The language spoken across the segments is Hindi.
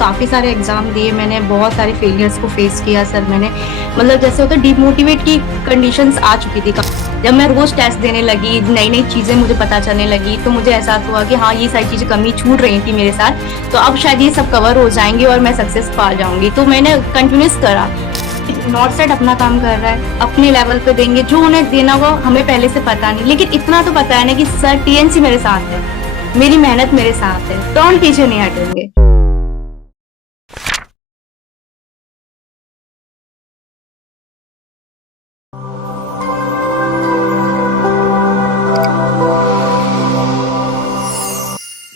काफ़ी सारे एग्ज़ाम दिए मैंने, बहुत सारे फेलियर्स को फेस किया सर मैंने। मतलब जैसे होता है डिमोटिवेट की कंडीशंस आ चुकी थी। जब मैं रोज़ टेस्ट देने लगी, नई-नई चीज़ें मुझे पता चलने लगी, तो मुझे एहसास हुआ कि हाँ, ये सारी चीज़ें कमी छूट रही थी मेरे साथ, तो अब शायद ये सब कवर हो जाएँगी और मैं सक्सेस पा जाऊँगी। तो मैंने कंटिन्यूअस करा। नॉर्थ साइड अपना काम कर रहा है, अपने लेवल पे देंगे, जो उन्हें देना वो हमें पहले से पता नहीं, लेकिन इतना तो पता है ना कि सर टीएनसी मेरे साथ है, मेरी मेहनत मेरे साथ है, तो हम पीछे नहीं हटेंगे।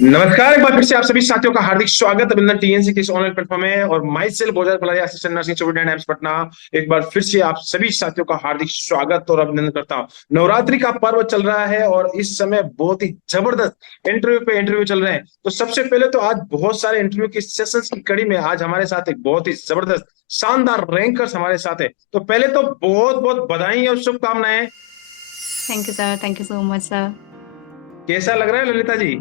नमस्कार, एक बार फिर से आप सभी साथियों का हार्दिक स्वागत अभिनंदन टीएनसी के इस ऑनलाइन प्लेटफॉर्म में और माई सेल्फ भोजन Palari assistant nursing superintendent AIIMS Patna. एक बार फिर से आप सभी साथियों का हार्दिक स्वागत और अभिनंदन करता हूं। नवरात्रि का पर्व चल रहा है और इस समय बहुत ही जबरदस्त इंटरव्यू पे इंटरव्यू चल रहे हैं। तो सबसे पहले तो आज बहुत सारे इंटरव्यू की सेशंस की कड़ी में आज हमारे साथ एक बहुत ही जबरदस्त शानदार रैंकर्स हमारे साथ है। तो पहले तो बहुत बहुत बधाई और शुभकामनाएं। Thank you sir, thank you so much sir. कैसा लग रहा है ललिता जी?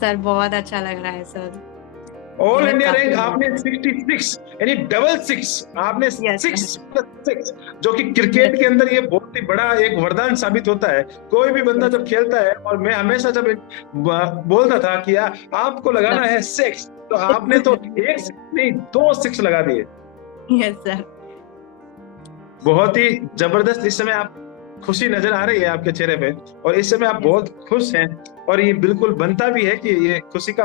सर बहुत अच्छा लग रहा है सर। ऑल मैं इंडिया रैंक काफी आपने 66 यानी डबल सिक्स आपने यस सर। 6+6 जो कि क्रिकेट के अंदर ये बहुत ही बड़ा एक वरदान साबित होता है। कोई भी बंदा जब खेलता है और मैं हमेशा जब बोलता था कि आपको लगाना है सिक्स, तो आपने तो एक सिक्स नहीं 2 6 लगा दिए। Yes sir. बहुत ही जबरदस्त इस समय आप खुशी नजर आ रही है आपके चेहरे पे और इस समय आप बहुत खुश हैं और ये बिल्कुल बनता भी है कि ये खुशी का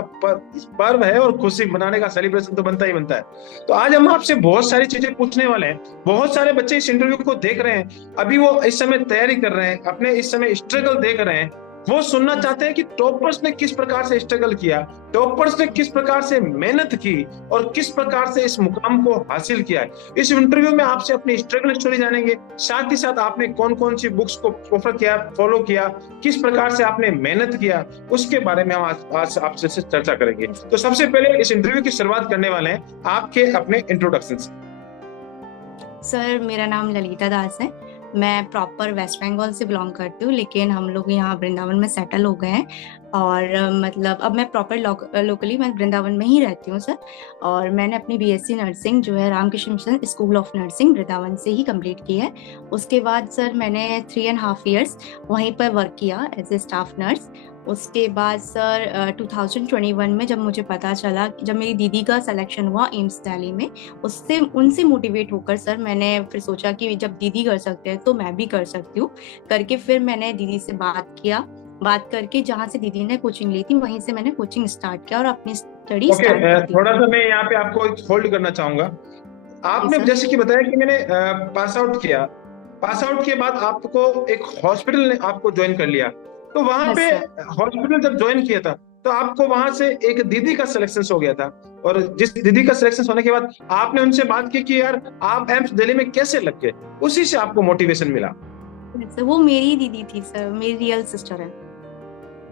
पर्व है और खुशी मनाने का सेलिब्रेशन तो बनता ही बनता है। तो आज हम आपसे बहुत सारी चीजें पूछने वाले हैं। बहुत सारे बच्चे इस इंटरव्यू को देख रहे हैं, अभी वो इस समय तैयारी कर रहे हैं, अपने इस समय स्ट्रगल देख रहे हैं। वो सुनना चाहते हैं कि टॉपर्स ने किस प्रकार से स्ट्रगल किया, टॉपर्स ने किस प्रकार से मेहनत की और किस प्रकार से इस मुकाम को हासिल किया है। इस इंटरव्यू में आपसे अपनी स्ट्रगल स्टोरी जानेंगे, साथ ही साथ आपने कौन कौन सी बुक्स को प्रेफर किया, फॉलो किया, किस प्रकार से आपने मेहनत किया, उसके बारे में हम आज आपसे चर्चा करेंगे। तो सबसे पहले इस इंटरव्यू की शुरुआत करने वाले हैं आपके अपने इंट्रोडक्शन से। सर मेरा नाम ललिता दास है। मैं प्रॉपर वेस्ट बंगाल से बिलोंग करती हूँ, लेकिन हम लोग यहाँ वृंदावन में सेटल हो गए हैं और मतलब अब मैं प्रॉपर लोकली मैं वृंदावन में ही रहती हूँ सर। और मैंने अपनी बीएससी नर्सिंग जो है Ramakrishna mission school of nursing Vrindavan से ही कंप्लीट की है। उसके बाद सर मैंने 3.5 years वहीं पर वर्क किया एज ए स्टाफ नर्स। उसके बाद सर 2021 में जब मुझे पता चला, जब मेरी दीदी का सिलेक्शन हुआ एम्स दिल्ली में, उससे उनसे मोटिवेट होकर सर मैंने फिर सोचा कि जब दीदी कर सकते हैं तो मैं भी कर सकती हूँ करके फिर मैंने दीदी से बात करके जहाँ से दीदी ने कोचिंग ली थी वहीं से मैंने कोचिंग स्टार्ट किया और अपनी स्टडी स्टार्ट कर दी। थोड़ा सा मैं यहाँ पे आपको होल्ड करना चाहूंगा। आपने जैसे कि बताया कि मैंने पास आउट के बाद आपको एक हॉस्पिटल ने आपको ज्वाइन कर लिया, तो वहां पे हॉस्पिटल जब ज्वाइन किया था तो आपको वहां से एक दीदी का सिलेक्शन हो गया था और जिस दीदी का सिलेक्शन होने के बाद आपने उनसे बात की कि यार आप एम्स दिल्ली में कैसे लग गए, उसी से आपको मोटिवेशन मिला। वो मेरी दीदी थी सर, मेरी रियल सिस्टर है।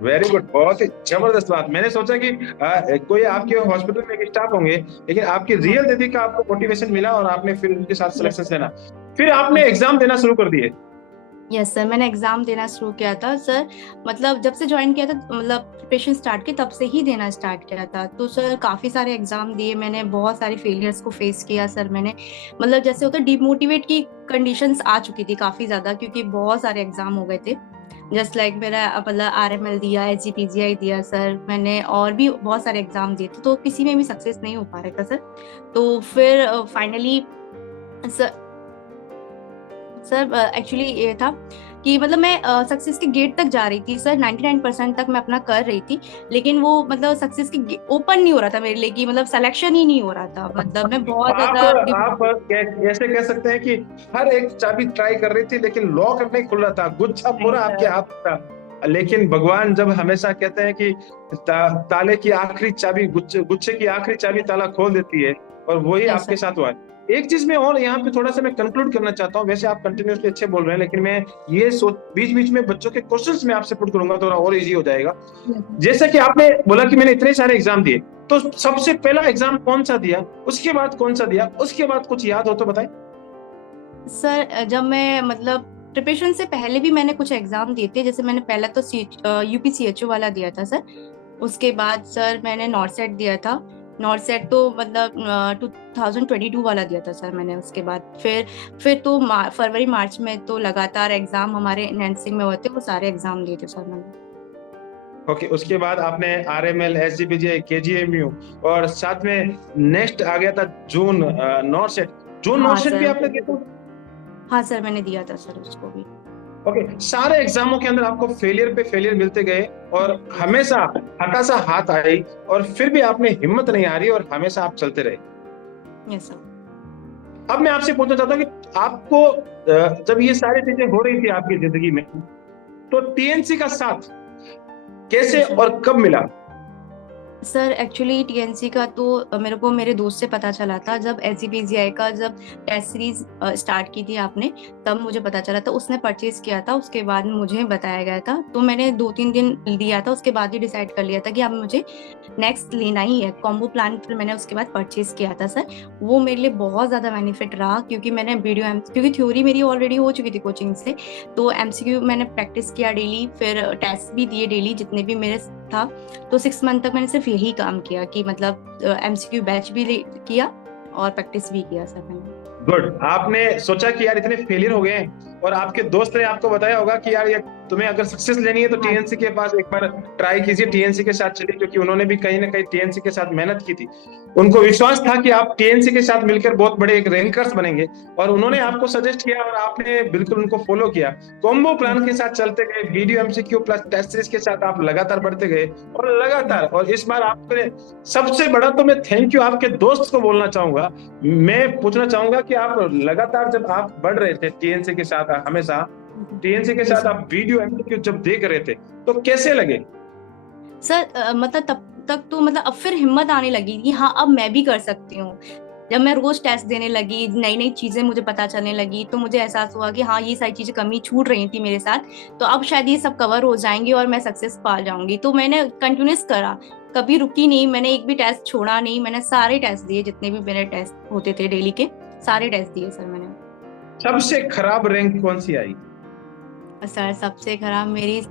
वेरी गुड, बहुत ही जबरदस्त बात। मैंने सोचा कि कोई आपके हॉस्पिटल में एक स्टाफ होंगे, लेकिन आपकी रियल दीदी का आपको मोटिवेशन मिला और आपने फिर उनके साथ सिलेक्शन लेना, फिर आपने एग्जाम देना शुरू कर दिए। यस सर, मैंने एग्जाम देना शुरू किया था सर। मतलब जब से ज्वाइन किया था, मतलब प्रिपरेशन स्टार्ट की तब से ही देना स्टार्ट किया था। तो सर काफी सारे एग्जाम दिए मैंने, बहुत सारे फेलियर्स को फेस किया सर मैंने। मतलब जैसे होता है डिमोटिवेट की कंडीशंस आ चुकी थी काफी ज्यादा, क्योंकि बहुत सारे एग्जाम हो गए थे। जस्ट लाइक मेरा मतलब आरएमएल दिया, एचजीपीजीआई दिया सर मैंने, और भी बहुत सारे एग्जाम दिए थे, तो किसी में भी सक्सेस नहीं हो पा रहा था सर। तो फिर फाइनली सर एक्चुअली ये था कि मतलब मैं सक्सेस के गेट तक जा रही थी सर, 99% तक मैं अपना कर रही थी, लेकिन वो मतलब सक्सेस की ओपन नहीं हो रहा था मेरे लिए, कि मतलब सिलेक्शन ही नहीं हो रहा था। मतलब मैं बहुत ज्यादा आप ऐसे कह सकते हैं कि हर एक चाबी ट्राई कर रही थी लेकिन लॉक नहीं खुल रहा था, गुच्छा पूरा आपके हाथ था। लेकिन भगवान जब हमेशा कहते हैं कि ताले की आखिरी चाबी गुच्छे की आखिरी चाबी ताला खोल देती है, और वही आपके साथ हुआ है। एक चीज में और यहाँ पे थोड़ा सा मैं कंक्लूड करना चाहता हूँ। वैसे आप कंटिन्यूअसली अच्छे बोल रहे हैं, लेकिन मैं ये बीच बीच में बच्चों के क्वेश्चंस में आपसे पुट करूंगा, थोड़ा और इजी हो जाएगा। जैसे कि आपने बोला कि मैंने इतने सारे एग्जाम दिए, तो सबसे पहला एग्जाम कौन सा दिया, उसके बाद कौन सा दिया, उसके बाद कुछ याद हो तो बताएं। सर जब मैं मतलब प्रिपरेशन से पहले भी मैंने कुछ एग्जाम दिए थे। जैसे मैंने पहला तो यूपीसीएचओ वाला दिया था सर। उसके बाद सर मैंने नॉर्थ सेट दिया था। नॉर्थ सेट तो मतलब 2022 वाला दिया था सर मैंने। उसके बाद फिर तो फरवरी मार्च में तो लगातार एग्जाम हमारे नैन्सिंग में होते, वो सारे एग्जाम दिए थे सर मैंने। ओके, उसके बाद आपने आरएमएल, एसजीपीजी, केजीएमयू और साथ में नेक्स्ट आ गया था जून नॉर्थ सेट। जून हाँ नॉर्थ सेट भी सर, आपने दिया था? हाँ सर मैंने दिया था सर उसको भी। ओके, सारे एग्जामों के अंदर आपको फेलियर पे फेलियर मिलते गए और हमेशा हताशा हाथ आई, और फिर भी आपने हिम्मत नहीं हारी और हमेशा आप चलते रहे। Yes sir. अब मैं आपसे पूछना चाहता हूँ कि आपको जब ये सारी चीजें हो रही थी आपकी जिंदगी में, तो टीएनसी का साथ कैसे और कब मिला? सर एक्चुअली टीएनसी का तो मेरे को मेरे दोस्त से पता चला था, जब एसजीपीजीआई का जब टेस्ट सीरीज स्टार्ट की थी आपने, तब मुझे पता चला था। उसने परचेज किया था, उसके बाद मुझे बताया गया था, तो मैंने 2-3 दिन लिया था, उसके बाद ही डिसाइड कर लिया था कि अब मुझे नेक्स्ट लेना ही है कॉम्बो प्लान। फिर मैंने उसके बाद परचेज किया था सर। वो मेरे लिए बहुत ज्यादा बेनिफिट रहा, क्योंकि मैंने क्योंकि थ्योरी मेरी ऑलरेडी हो चुकी थी कोचिंग से, तो एमसीक्यू मैंने प्रैक्टिस किया डेली, फिर टेस्ट भी दिए डेली जितने भी मेरे था। तो 6 मंथ तक मैंने सिर्फ यही काम किया कि मतलब एमसीक्यू बैच भी किया और प्रैक्टिस भी किया सर मैंने। गुड। आपने सोचा कि यार इतने फेलियर हो गए हैं, और आपके दोस्त ने आपको बताया होगा कि यार ये तुम्हें अगर सक्सेस लेनी है तो हाँ टीएनसी के पास एक बार ट्राई कीजिए, टीएनसी के साथ चलिए, क्योंकि उन्होंने भी कहीं ना कहीं टीएनसी के साथ मेहनत की थी। उनको विश्वास था कि आप टीएनसी के साथ मिलकर बहुत बड़े एक रैंकर्स बनेंगे, और उन्होंने आपको सजेस्ट किया और आपने बिल्कुल उनको फॉलो किया। कॉम्बो प्लान के साथ चलते गए, video MCQ plus test series के साथ आप लगातार बढ़ते गए और लगातार, और इस बार आपने सबसे बड़ा तो मैं थैंक यू आपके दोस्त को बोलना चाहूंगा। मैं पूछना चाहूंगा कि आप लगातार जब आप बढ़ रहे थे टीएनसी के साथ, हमेशा टीएनसी के साथ आप वीडियो एमसीक्यू जब देख रहे थे, तो कैसे लगे? सर मतलब तब तक तो मतलब अब फिर हिम्मत आने लगी कि हाँ अब मैं भी कर सकती हूँ। जब मैं रोज टेस्ट देने लगी, नई नई चीजें मुझे पता चलने लगी, तो मुझे एहसास हुआ कि हाँ ये सारी चीजें कमी छूट रही थी मेरे साथ, तो अब शायद ये सब कवर हो जाएंगी और मैं सक्सेस पा जाऊंगी। तो मैंने कंटिन्यूस करा, कभी रुकी नहीं, मैंने एक भी टेस्ट छोड़ा नहीं, मैंने सारे टेस्ट दिए जितने भी मेरे टेस्ट होते थे डेली के, सारे टेस्ट दिए सर मैंने। सबसे खराब रैंक कौन सी आई? सर सबसे खराब मेरी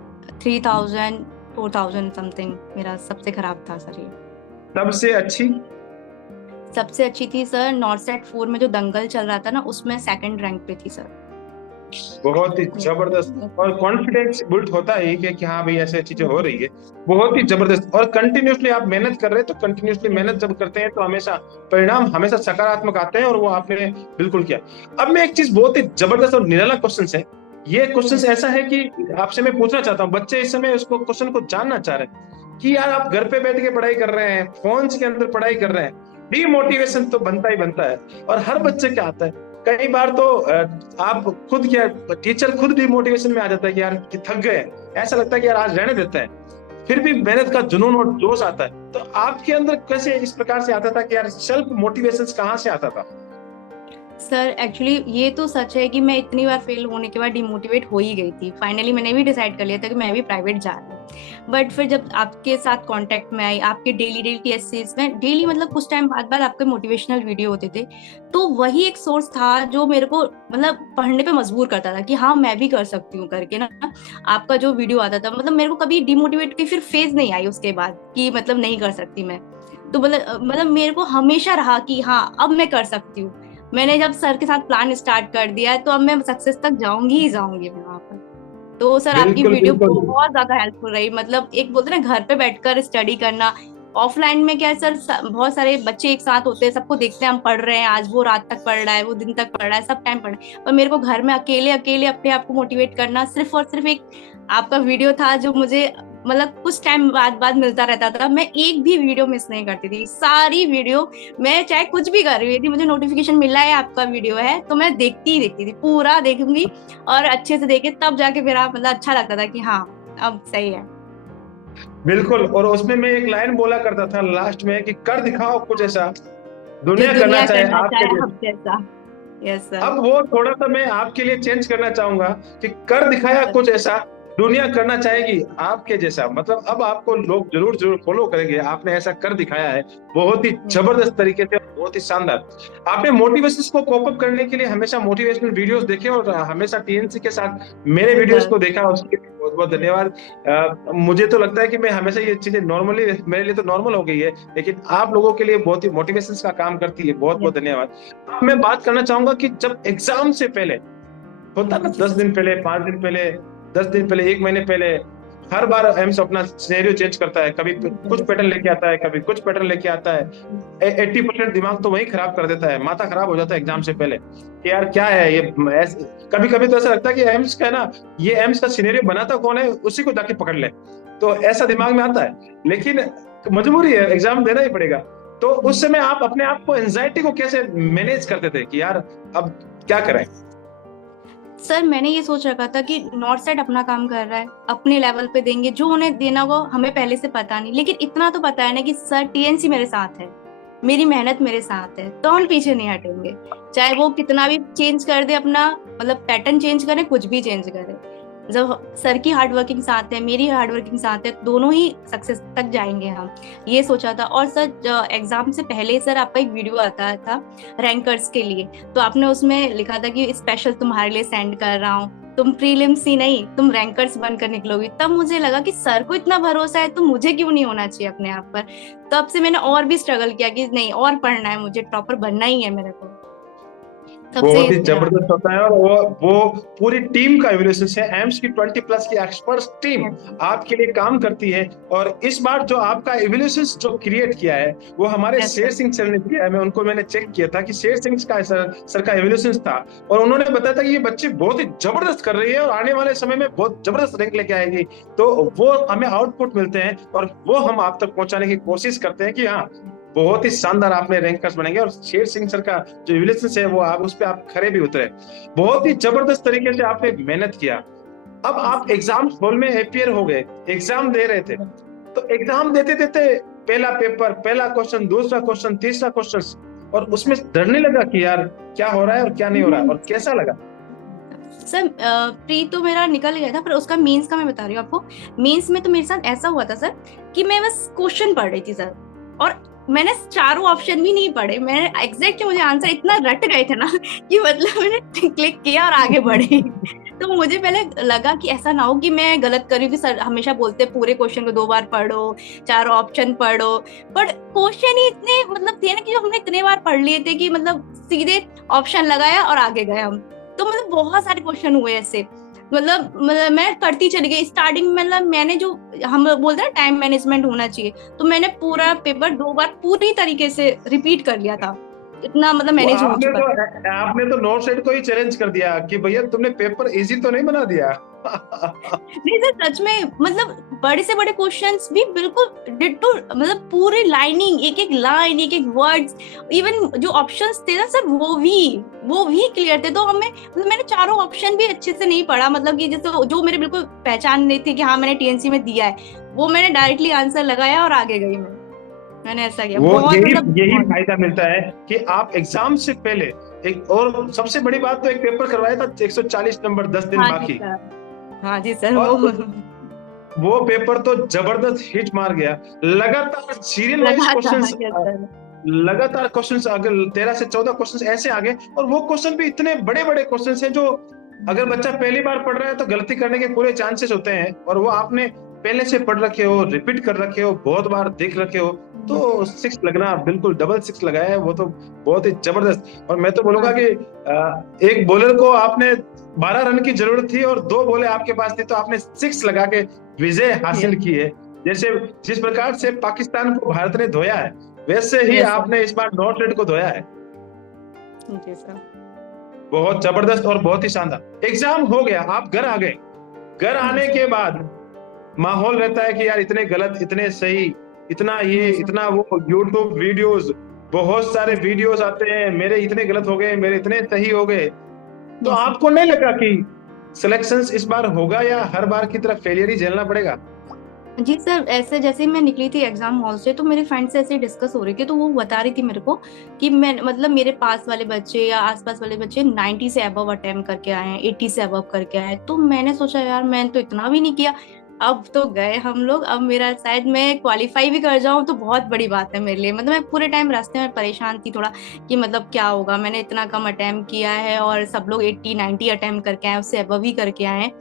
3000 4000 समथिंग मेरा सबसे खराब था सर ये। सबसे अच्छी? सबसे अच्छी थी सर नॉर्थ सेट 4 में जो दंगल चल रहा था ना, उसमें 2nd रैंक पे थी सर। बहुत ही जबरदस्त, और कॉन्फिडेंस बिल्ड होता है कि हाँ भाई ऐसे चीजें हो रही है। बहुत ही जबरदस्त, और कंटिन्यूसली आप मेहनत कर रहे हैं, तो कंटिन्यूसली मेहनत जब करते हैं तो हमेशा परिणाम हमेशा सकारात्मक आते हैं, और वो आपने बिल्कुल किया। अब मैं एक चीज, बहुत ही जबरदस्त और निराला क्वेश्चन है ये। क्वेश्चन ऐसा है कि आपसे मैं पूछना चाहता हूँ, बच्चे इस समय उसको क्वेश्चन को जानना चाह रहे हैं कि यार आप घर पे बैठ के पढ़ाई कर रहे हैं, फोन के अंदर पढ़ाई कर रहे हैं, डीमोटिवेशन तो बनता ही बनता है, और हर बच्चे क्या आता है। कई बार तो आप खुद, क्या टीचर खुद डिमोटिवेशन में आ जाता है कि यार कि थक गए, ऐसा लगता है कि यार आज रहने देते हैं, फिर भी मेहनत का जुनून और जोश आता है। तो आपके अंदर कैसे इस प्रकार से आता था कि यार सेल्फ मोटिवेशन कहाँ से आता था? सर एक्चुअली ये तो सच है कि मैं इतनी बार फेल होने के बाद डिमोटिवेट हो ही गई थी। फाइनली मैंने भी डिसाइड कर लिया था कि मैं भी प्राइवेट जा रही हूँ। बट फिर जब आपके साथ कांटेक्ट में आई, आपके डेली टेस्ट सीरीज में डेली मतलब कुछ टाइम बाद आपके मोटिवेशनल वीडियो होते थे, तो वही एक सोर्स था जो मेरे को मतलब पढ़ने पे मजबूर करता था कि हाँ मैं भी कर सकती हूँ करके ना। आपका जो वीडियो आता था, मतलब मेरे को कभी डिमोटिवेट की फिर फेज नहीं आई उसके बाद कि मतलब नहीं कर सकती मैं। तो मतलब मेरे को हमेशा रहा कि हाँ अब मैं कर सकती हूँ। मैंने जब सर के साथ प्लान स्टार्ट कर दिया है, तो अब मैं सक्सेस तक जाऊंगी ही जाऊंगी मैं वहां पर। तो सर आपकी बिल्कुल वीडियो बिल्कुल। बहुत ज्यादा हेल्पफुल रही। मतलब एक बोलते ना घर पे बैठकर स्टडी करना, ऑफलाइन में क्या है सर, बहुत सारे बच्चे एक साथ होते हैं, सबको देखते हैं हम पढ़ रहे हैं, आज वो रात तक पढ़ रहा है, वो दिन तक पढ़ रहा है, सब टाइम पढ़ रहा है। पर मेरे को घर में अकेले अकेले अपने आप को मोटिवेट करना, सिर्फ और सिर्फ एक आपका वीडियो था जो मुझे मतलब कुछ टाइम बाद मिलता रहता था। मैं एक भी वीडियो मिस नहीं करती थी, सारी वीडियो, मैं चाहे कुछ भी कर रही थी, मुझे नोटिफिकेशन मिला है आपका वीडियो है तो मैं देखती ही देखती थी, पूरा देखूंगी और अच्छे से देखे तब जाके मेरा मतलब अच्छा लगता था कि हाँ अब सही है। बिल्कुल, और उसमें मैं एक लाइन बोला करता था लास्ट में कि कर दिखाओ कुछ ऐसा, दुनिया जो करना दुनिया चाहे करना आपके चाहे जैसा। अब जैसा। Yes sir. अब वो थोड़ा सा मैं आपके लिए चेंज करना चाहूंगा कि कर दिखाया कुछ ऐसा, दुनिया करना चाहेगी आपके जैसा, मतलब अब आपको लोग जरूर जरूर फॉलो करेंगे। आपने ऐसा कर दिखाया है बहुत ही जबरदस्त तरीके से, बहुत ही शानदार। आपने मोटिवेशंस को कोप अप करने के लिए हमेशा मोटिवेशनल वीडियोस देखे और हमेशा टीएनसी के साथ मेरे वीडियोस को देखा, उसके लिए बहुत बहुत धन्यवाद। मुझे तो लगता है कि मैं हमेशा ये चीजें नॉर्मली, मेरे लिए तो नॉर्मल हो गई है, लेकिन आप लोगों के लिए बहुत ही मोटिवेशंस का काम करती है। बहुत बहुत धन्यवाद। अब मैं बात करना चाहूंगा कि जब एग्जाम से पहले होता ना, 10 दिन पहले, 5 दिन पहले, 10 दिन पहले, 1 महीने पहले, हर बार एम्स अपना सिनेरियो चेंज करता है। कभी कुछ पैटर्न लेके आता है, कभी कुछ पैटर्न लेके आता है। 80% दिमाग तो वही खराब कर देता है, माथा खराब हो जाता है एग्जाम से पहले कि यार क्या है ये। कभी कभी तो ऐसा लगता है कि एम्स का है ना, ये एम्स का सिनेरियो बनाता कौन है, उसी को जाके पकड़ ले, तो ऐसा दिमाग में आता है। लेकिन मजबूरी है, एग्जाम देना ही पड़ेगा। तो उस समय आप अपने आप को, एंजाइटी को कैसे मैनेज करते थे कि यार अब क्या करें? सर मैंने ये सोच रखा था कि नॉर्थ साइड अपना काम कर रहा है, अपने लेवल पे देंगे, जो उन्हें देना वो हमें पहले से पता नहीं, लेकिन इतना तो पता है ना कि सर टीएनसी मेरे साथ है, मेरी मेहनत मेरे साथ है, तो हम पीछे नहीं हटेंगे। चाहे वो कितना भी चेंज कर दे अपना, मतलब पैटर्न चेंज करे, कुछ भी चेंज करे, जब सर की हार्ड वर्किंग साथ है, मेरी हार्ड वर्किंग साथ है, दोनों ही सक्सेस तक जाएंगे हम, ये सोचा था। और सर एग्जाम से पहले सर आपका एक वीडियो आता था रैंकर्स के लिए, तो आपने उसमें लिखा था कि स्पेशल तुम्हारे लिए सेंड कर रहा हूँ, तुम प्रीलिम्स ही नहीं तुम रैंकर्स बनकर निकलोगी। तब मुझे लगा कि सर को इतना भरोसा है तो मुझे क्यों नहीं होना चाहिए अपने आप पर। तब से मैंने और भी स्ट्रगल किया कि नहीं और पढ़ना है, मुझे टॉपर बनना ही है मेरे को। बहुत ही जबरदस्त होता है। और वो पूरी टीम का इवोल्यूशन है। एम्स की 20+ की एक्सपर्ट्स टीम आपके लिए काम करती है। और इस बार जो आपका इवोल्यूशन जो क्रिएट किया है वो हमारे शेर सिंह सर ने किया है। मैंने चेक किया था कि शेर सिंह का सर का इवोल्यूशन था, और उन्होंने बताया था कि ये बच्चे बहुत ही जबरदस्त कर रही है और आने वाले समय में बहुत जबरदस्त रैंक लेके आएगी। तो वो हमें आउटपुट मिलते हैं और वो हम आप तक पहुंचाने की कोशिश करते हैं कि हाँ बहुत ही शानदार आपने रैंकर्स बनेंगे। और शेर सिंह सर का जो इवोल्यूशन है वो आप उस पे आप खरे भी उतरे। बहुत ही जबरदस्त तरीके से आपने मेहनत किया। अब आप एग्जाम हॉल में अपियर हो गए, एग्जाम दे रहे थे, तो एग्जाम देते देते पहला पेपर, पहला क्वेश्चन, दूसरा क्वेश्चन, तीसरा क्वेश्चन, और उसमें डर नहीं लगा कि यार क्या हो रहा है और क्या नहीं हो रहा है, और कैसा लगा? सर प्री तो मेरा निकल गया था, पर उसका मेंस का मैं बता रही हूँ आपको। मेंस में तो मेरे साथ ऐसा हुआ था सर कि मैं बस क्वेश्चन पढ़ रही थी सर, और मैंने चारों ऑप्शन भी नहीं पढ़े, मैंने एग्जैक्ट मुझे आंसर इतना रट गए थे ना कि मतलब मैंने क्लिक किया और आगे बढ़े। तो मुझे पहले लगा कि ऐसा ना हो कि मैं गलत करूँ, कि सर हमेशा बोलते पूरे क्वेश्चन को 2 बार पढ़ो, चारों ऑप्शन पढ़ो, पर क्वेश्चन ही इतने मतलब थे ना कि हमने इतने बार पढ़ लिए थे कि मतलब सीधे ऑप्शन लगाया और आगे गए हम। तो मतलब बहुत सारे क्वेश्चन हुए ऐसे, मतलब मैं करती चली गई स्टार्टिंग में। मतलब मैंने जो हम बोलते हैं टाइम मैनेजमेंट होना चाहिए, तो मैंने पूरा पेपर 2 बार पूरी तरीके से रिपीट कर लिया था, इतना मतलब मैनेज हो चुका था। आपने तो नॉर्थ साइड को ही चैलेंज कर दिया कि भैया तुमने पेपर इजी तो नहीं बना दिया। नहीं सर सच में, मतलब बड़े से बड़े क्वेश्चंस भी बिल्कुल डिट्टो, मतलब पूरी लाइनिंग, एक एक लाइन, एक एक वर्ड्स, इवन जो ऑप्शंस थे ना सर वो भी क्लियर थे। तो हमें मतलब मैंने चारों ऑप्शन भी अच्छे से नहीं पढ़ा, मतलब कि जैसे जो मेरे बिल्कुल पहचान नहीं थी कि हाँ मैंने टीएनसी में दिया है, वो मैंने डायरेक्टली आंसर लगाया और आगे गई मैंने ऐसा किया। वो बहुत यही फायदा मिलता है कि आप एग्जाम से पहले एक, और सबसे बड़ी बात तो एक पेपर करवाया था 140 नंबर 10 दिन बाकी। हाँ जी सर, वो पेपर तो जबरदस्त हिट मार गया। लगातार सीरियल वाइज क्वेश्चंस, लगातार क्वेश्चंस, अगर 13 से 14 क्वेश्चंस ऐसे आ गए, और वो क्वेश्चन भी इतने बड़े बड़े क्वेश्चंस हैं जो अगर बच्चा पहली बार पढ़ रहा है तो गलती करने के पूरे चांसेस होते हैं, और वो आपने पहले से पढ़ रखे हो, रिपीट कर रखे हो, बहुत बार देख रखे हो, तो 6 लगना, बिल्कुल डबल 6 लगाया है, वो तो बहुत ही जबरदस्त। और मैं तो बोलूंगा कि एक बॉलर को आपने 12 रन की जरूरत थी और 2 बॉलें आपके पास थी, तो आपने 6 लगा के विजय हासिल की है। जैसे जिस प्रकार से पाकिस्तान को भारत ने धोया है, वैसे ही आपने इस बार नॉर्थ साइड को धोया है। बहुत जबरदस्त और बहुत ही शानदार। एग्जाम हो गया, आप घर आ गए। घर आने के बाद माहौल रहता है कि यार इतने गलत, इतने सही, इतना ये, इतना वो, यूट्यूब वीडियोस, बहुत सारे वीडियोस आते हैं, मेरे इतने गलत हो गए, मेरे इतने सही हो गए। तो आपको नहीं लगा कि सिलेक्शंस इस बार होगा या हर बार की तरह फेलियर ही झेलना पड़ेगा? जी सर, ऐसे जैसे ही मैं निकली थी एग्जाम हॉल से तो मेरे फ्रेंड से ऐसे डिस्कस हो रही थी, तो वो बता रही थी मेरे को कि मैं मतलब मेरे पास वाले बच्चे या आसपास वाले बच्चे 90 से अबव अटेम्प्ट करके आए हैं, 80 से अबव करके आए हैं। तो मैंने सोचा यार मैंने तो इतना भी नहीं किया। अब तो गए हम लोग, अब मेरा शायद मैं क्वालिफाई भी कर जाऊं तो बहुत बड़ी बात है मेरे लिए। मतलब मैं पूरे टाइम रास्ते में परेशान थी थोड़ा कि मतलब क्या होगा, मैंने इतना कम अटेम्प्ट किया है और सब लोग 80-90 अटेम्प्ट करके आए, उससे अबव ही करके आए हैं।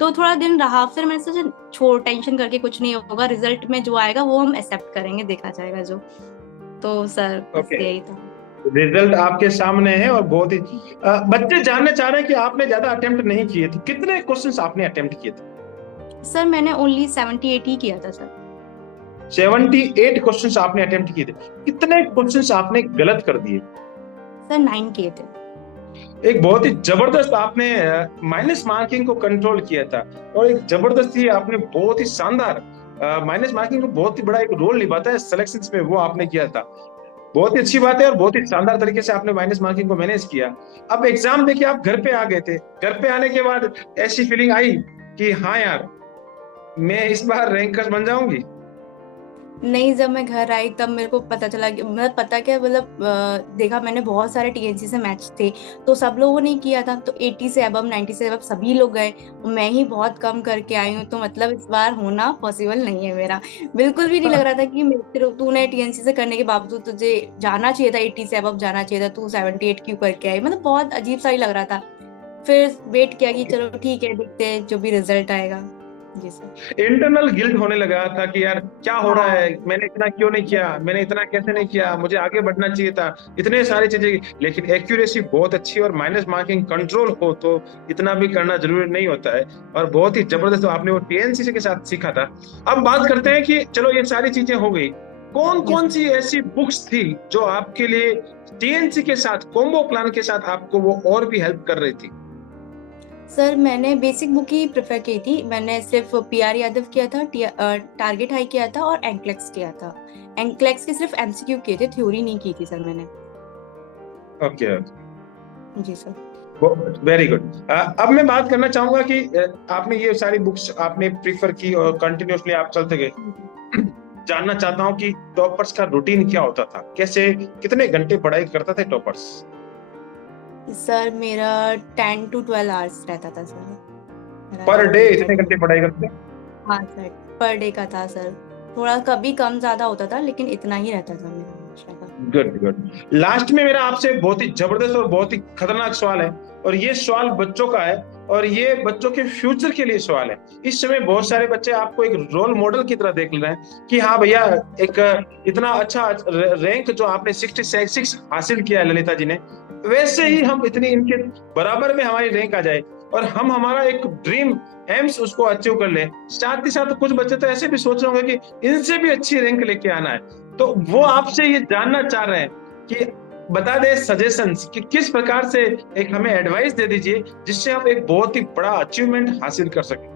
तो थोड़ा दिन रहा, फिर मैंने सोचा छोड़, टेंशन करके कुछ नहीं होगा, रिजल्ट में जो आएगा वो हम एक्सेप्ट करेंगे, देखा जाएगा जो। तो सर बस ओके, यही था। रिजल्ट आपके सामने है और बहुत ही बच्चे जानना चाह रहे हैं कि आपने ज्यादा अटेम्प्ट नहीं किए थे, कितने क्वेश्चंस आपने अटेम्प्ट किए थे? सर मैंने ओनली 78 ही किया था सर। 78 क्वेश्चंस आपने अटेम्प्ट किए थे। कितने क्वेश्चंस आपने गलत कर दिए? सर 9 किए थे। एक बहुत ही जबरदस्त आपने माइनस मार्किंग को कंट्रोल किया था, और एक जबरदस्त ही आपने बहुत ही शानदार माइनस मार्किंग को बहुत ही बड़ा एक रोल निभाता है सिलेक्शंस में, वो आपने किया था। बहुत ही अच्छी बात है और बहुत ही शानदार तरीके से आपने माइनस मार्किंग को मैनेज किया। अब एग्जाम देखिए, आप घर पे आ गए थे, घर पे आने के बाद ऐसी फीलिंग आई कि हाँ यार, मैं इस बार रैंकर्स बन जाऊंगी? नहीं, जब मैं घर आई तब मेरे को पता चला कि मतलब पता क्या मतलब देखा मैंने बहुत सारे टीएनसी से मैच थे, तो सब लोगों ने किया था, तो 80 से अबव 90 से अबव सभी लोग गए, मैं ही बहुत कम करके आई हूँ। तो मतलब इस बार होना पॉसिबल नहीं है मेरा। बिल्कुल भी नहीं लग रहा था कि तूने टीएनसी से करने के बावजूद तुझे जाना चाहिए था, 80 से अबव जाना चाहिए था, तू 78 क्यों करके आई, मतलब बहुत अजीब सा ही लग रहा था। फिर वेट किया कि चलो ठीक है, देखते हैं जो भी रिजल्ट आएगा। जी सर। इंटरनल गिल्ट होने लगा था कि यार क्या हो रहा है, हाँ। मैंने इतना क्यों नहीं किया, मैंने इतना कैसे नहीं किया, मुझे आगे बढ़ना चाहिए था, इतने सारी चीजें। लेकिन एक्यूरेसी बहुत अच्छी और माइनस मार्किंग कंट्रोल हो तो इतना भी करना जरूरी नहीं होता है। और बहुत ही जबरदस्त आपने वो टीएनसी के साथ सीखा था। अब बात करते हैं कि चलो ये सारी चीजें हो गई, कौन यस कौन सी ऐसी बुक्स थी जो आपके लिए टीएनसी के साथ कॉम्बो प्लान के साथ आपको वो और भी हेल्प कर रही थी? सर, मैंने बेसिक बुक ही प्रेफर की थी। मैंने सिर्फ पीआर यादव किया था, टारगेट हाई किया था और एंक्लेक्स किया था। एंक्लेक्स के सिर्फ एमसीक्यू किए थे, थ्योरी नहीं की थी सर मैंने। ओके, जी सर। Very good. अब मैं बात करना चाहूंगा कि आपने ये सारी बुक्स आपने प्रीफर की और कंटिन्यूअसली आप चलते गए। जानना चाहता हूँ कि टॉपर्स का रूटीन क्या होता था, कैसे कितने घंटे पढ़ाई करते थे टॉपर्स? सर मेरा 10 to 12 आवर्स रहता था सर, मेरा पर जो डे भी इतने घंटे पढ़ाई करते थे? हाँ सर, पर डे का था सर। थोड़ा कभी कम ज्यादा होता था, लेकिन इतना ही रहता था मेरा हमेशा का। Good good. लास्ट में मेरा आपसे बहुत ही जबरदस्त और बहुत ही खतरनाक सवाल है, और ये सवाल बच्चों का है, और ये बच्चों के फ्यूचर के लिए सवाल है। इस समय बहुत सारे बच्चे आपको एक रोल मॉडल की तरह देख रहे हैं कि हाँ भैया, एक इतना अच्छा रैंक जो आपने 66 हासिल किया है ललिता जी ने, वैसे ही हम इतनी इनके बराबर में हमारी रैंक आ जाए और हम हमारा एक ड्रीम एम्स उसको अचीव कर ले। साथ ही साथ कुछ बच्चे तो ऐसे भी सोच रहे होंगे कि इनसे भी अच्छी रैंक लेके आना है, तो वो आपसे ये जानना चाह रहे हैं कि बता दे सजेशंस कि किस प्रकार से एक हमें एडवाइस दे दीजिए जिससे हम एक बहुत ही बड़ा अचीवमेंट हासिल कर सकें।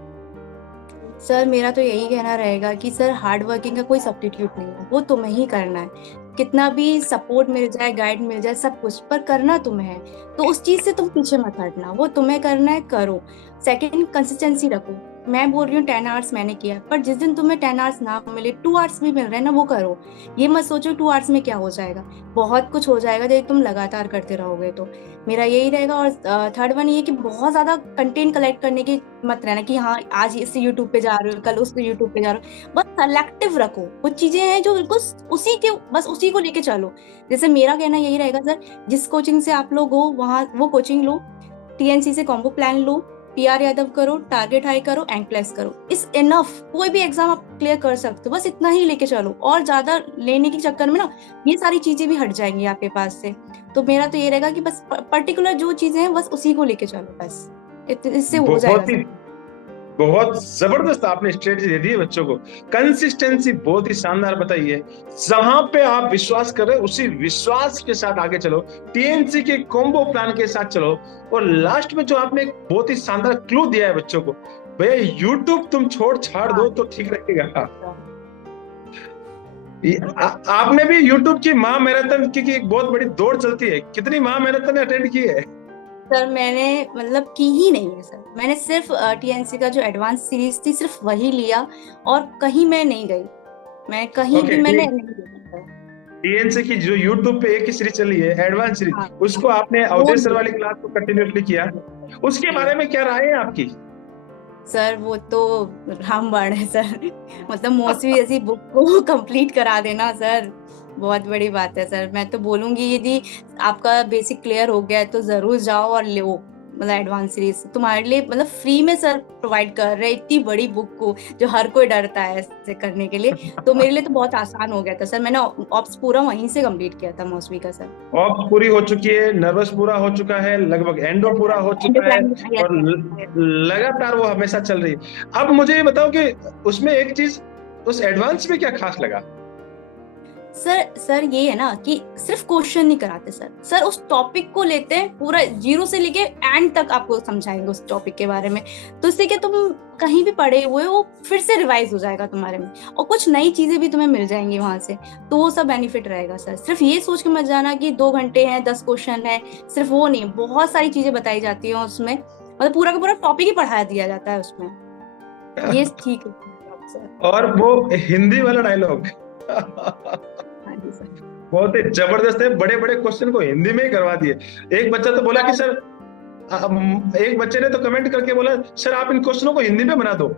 सर मेरा तो यही कहना रहेगा कि सर हार्ड वर्किंग का कोई सब्स्टिट्यूट नहीं है, वो तुम्हें ही करना है। कितना भी सपोर्ट मिल जाए, गाइड मिल जाए, सब कुछ पर करना तुम्हें है। तो उस चीज से तुम पीछे मत हटना, वो तुम्हें करना है, करो। सेकंड, कंसिस्टेंसी रखो। मैं बोल रही हूँ 10 आवर्स मैंने किया, पर जिस दिन तुम्हें 10 आवर्स ना मिले, 2 आवर्स भी मिल रहे हैं ना, वो करो। ये मत सोचो 2 आवर्स में क्या हो जाएगा, बहुत कुछ हो जाएगा यदि तुम लगातार करते रहोगे तो। मेरा यही रहेगा। और थर्ड वन ये कि बहुत ज्यादा कंटेंट कलेक्ट करने की मत रहना कि हाँ आज इस यूट्यूब पे जा रहे हो, कल उस यूट्यूब पे जा रहे हो। बस सेलेक्टिव रखो, कुछ चीजें हैं जो बिल्कुल उसी के, बस उसी को लेके चलो। जैसे मेरा कहना यही रहेगा सर, जिस कोचिंग से आप लोग हो वहाँ वो कोचिंग लो, टीएनसी से कॉम्बो प्लान लो, पीआर यादव करो, टारगेट हाई करो, एंक्लेस करो, इस इनफ। कोई भी एग्जाम आप क्लियर कर सकते हो, बस इतना ही लेके चलो। और ज्यादा लेने के चक्कर में ना ये सारी चीजें भी हट जाएंगी आपके पास से। तो मेरा तो ये रहेगा कि बस पर्टिकुलर जो चीजें हैं बस उसी को लेके चलो, बस इससे हो जाएगा बहुत ही सर। बहुत जबरदस्त आपने स्ट्रेटजी दे दी है बच्चों को। कंसिस्टेंसी बहुत ही शानदार बताई है। जहां पे आप विश्वास कर रहे हो उसी विश्वास के साथ आगे चलो, टीएनसी के कॉम्बो प्लान के साथ चलो। और लास्ट में जो आपने एक बहुत ही शानदार क्लू दिया है बच्चों को, भैया यूट्यूब तुम छोड़ छाड़ हाँ। दो तो ठीक रहेगा। आपने भी यूट्यूब की माँ मैराथन की एक बहुत बड़ी दौड़ चलती है, कितनी माँ मैराथन अटेंड की है? सर मैंने मतलब की ही नहीं है सर। मैंने सिर्फ टीएनसी का जो एडवांस सीरीज थी सिर्फ वही लिया, और कहीं मैं नहीं गई, मैं कहीं ओके, भी मैंने नहीं देखा सर। टीएनसी की जो यूट्यूब पे एक ही सीरीज चली है एडवांस सीरीज, हाँ उसको आपने वो अवधेश सर नहीं वाली क्लास को कंटिन्यूसली किया, उसके जी बारे में क्या राय है आपकी? सर, वो तो रामबाण है सर। मतलब मोस्टली ऐसी बुक को कंप्लीट करा देना सर, बहुत बड़ी बात है सर। मैं तो बोलूंगी यदि आपका बेसिक क्लियर हो गया है तो जरूर जाओ और लो, मतलब एडवांस सीरीज तुम्हारे लिए मतलब फ्री में सर प्रोवाइड कर रहे हैं इतनी बड़ी बुक को, जो हर कोई डरता है ऐसे करने के लिए। तो मेरे लिए तो बहुत आसान हो गया था सर, मैंने ऑप्स पूरा वहीं से कंप्लीट किया था मौसमी का सर। ऑप्स पूरी हो चुकी है, नर्वस पूरा हो चुका है, लगभग एंडो पूरा हो चुका है, एंडोक्राइन, यस और सर। लगातार वो हमेशा चल रही है। अब मुझे ये बताओ कि उसमें एक चीज, उस एडवांस में क्या खास लगा? सर ये है ना कि सिर्फ क्वेश्चन नहीं कराते सर, सर उस टॉपिक को लेते हैं पूरा जीरो से लेके एंड तक आपको समझाएंगे उस टॉपिक के बारे में। तो इससे कि तुम कहीं भी पढ़े हुए वो फिर से रिवाइज हो जाएगा तुम्हारे में, और कुछ नई चीजें भी तुम्हें मिल जाएंगी वहां से। तो वो सब बेनिफिट रहेगा सर। सिर्फ ये सोच के मत जाना कि 2 घंटे हैं 10 क्वेश्चन है, सिर्फ वो नहीं, बहुत सारी चीजें बताई जाती हैं उसमें, मतलब पूरा का पूरा टॉपिक ही पढ़ा दिया जाता है उसमें। ये ठीक है सर। और वो हिंदी वाला डायलॉग हाँ जी सर। बहुत ही जबरदस्त है, बड़े बड़े क्वेश्चन को हिंदी में ही करवा दिए। एक बच्चा तो बोला कि सर, एक बच्चे ने तो कमेंट करके बोला, सर आप इन क्वेश्चनों को हिंदी में बना दो।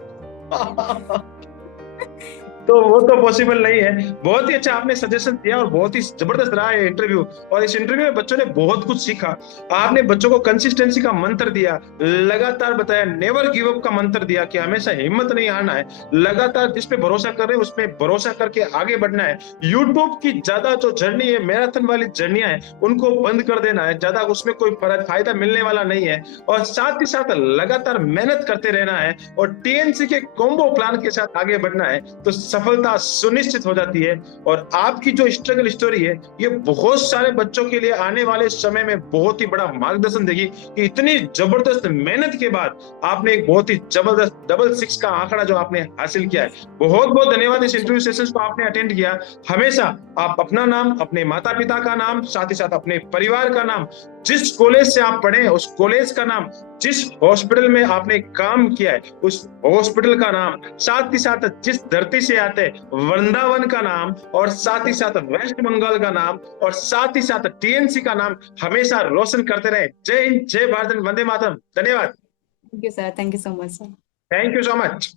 तो वो तो पॉसिबल नहीं है। बहुत ही अच्छा आपने सजेशन दिया और बहुत ही जबरदस्त रहा है इंटरव्यू, और इस इंटरव्यू में बच्चों ने बहुत कुछ सीखा। आपने बच्चों को कंसिस्टेंसी का मंत्र दिया, लगातार बताया, नेवर गिव अप का मंत्र दिया कि हमेशा हिम्मत नहीं हारना है, लगातार जिस पे भरोसा कर रहे हैं उसमें भरोसा करके आगे बढ़ना है। यूट्यूब की ज्यादा जो जर्नी है, मैराथन वाली जर्नियां है, उनको बंद कर देना है, ज्यादा उसमें कोई फायदा मिलने वाला नहीं है, और साथ ही साथ लगातार मेहनत करते रहना है, और टीएनसी के कॉम्बो प्लान के साथ आगे बढ़ना है, तो सफलता सुनिश्चित हो जाती है। और आपकी जो स्ट्रगल स्टोरी है, ये बहुत सारे बच्चों के लिए आने वाले समय में बहुत ही बड़ा मार्गदर्शन देगी कि इतनी जबरदस्त मेहनत के बाद आपने एक बहुत ही जबरदस्त डबल 6 का आंकड़ा जो आपने हासिल किया है। बहुत बहुत धन्यवाद इस इंटरव्यू सेशन को आपने अटेंड किया। हमेशा आप अपना नाम, अपने माता पिता का नाम, साथ ही साथ अपने परिवार का नाम, जिस कॉलेज से आप पढ़े उस कॉलेज का नाम, जिस हॉस्पिटल में आपने काम किया है उस हॉस्पिटल का नाम, साथ ही साथ जिस धरती से आते वृंदावन का नाम, और साथ ही साथ वेस्ट बंगाल का नाम, और साथ ही साथ टीएनसी का नाम हमेशा रोशन करते रहे। जय हिंद, जय भारत, वंदे मातरम। धन्यवाद। Thank you sir, thank you so much sir. Thank you so much.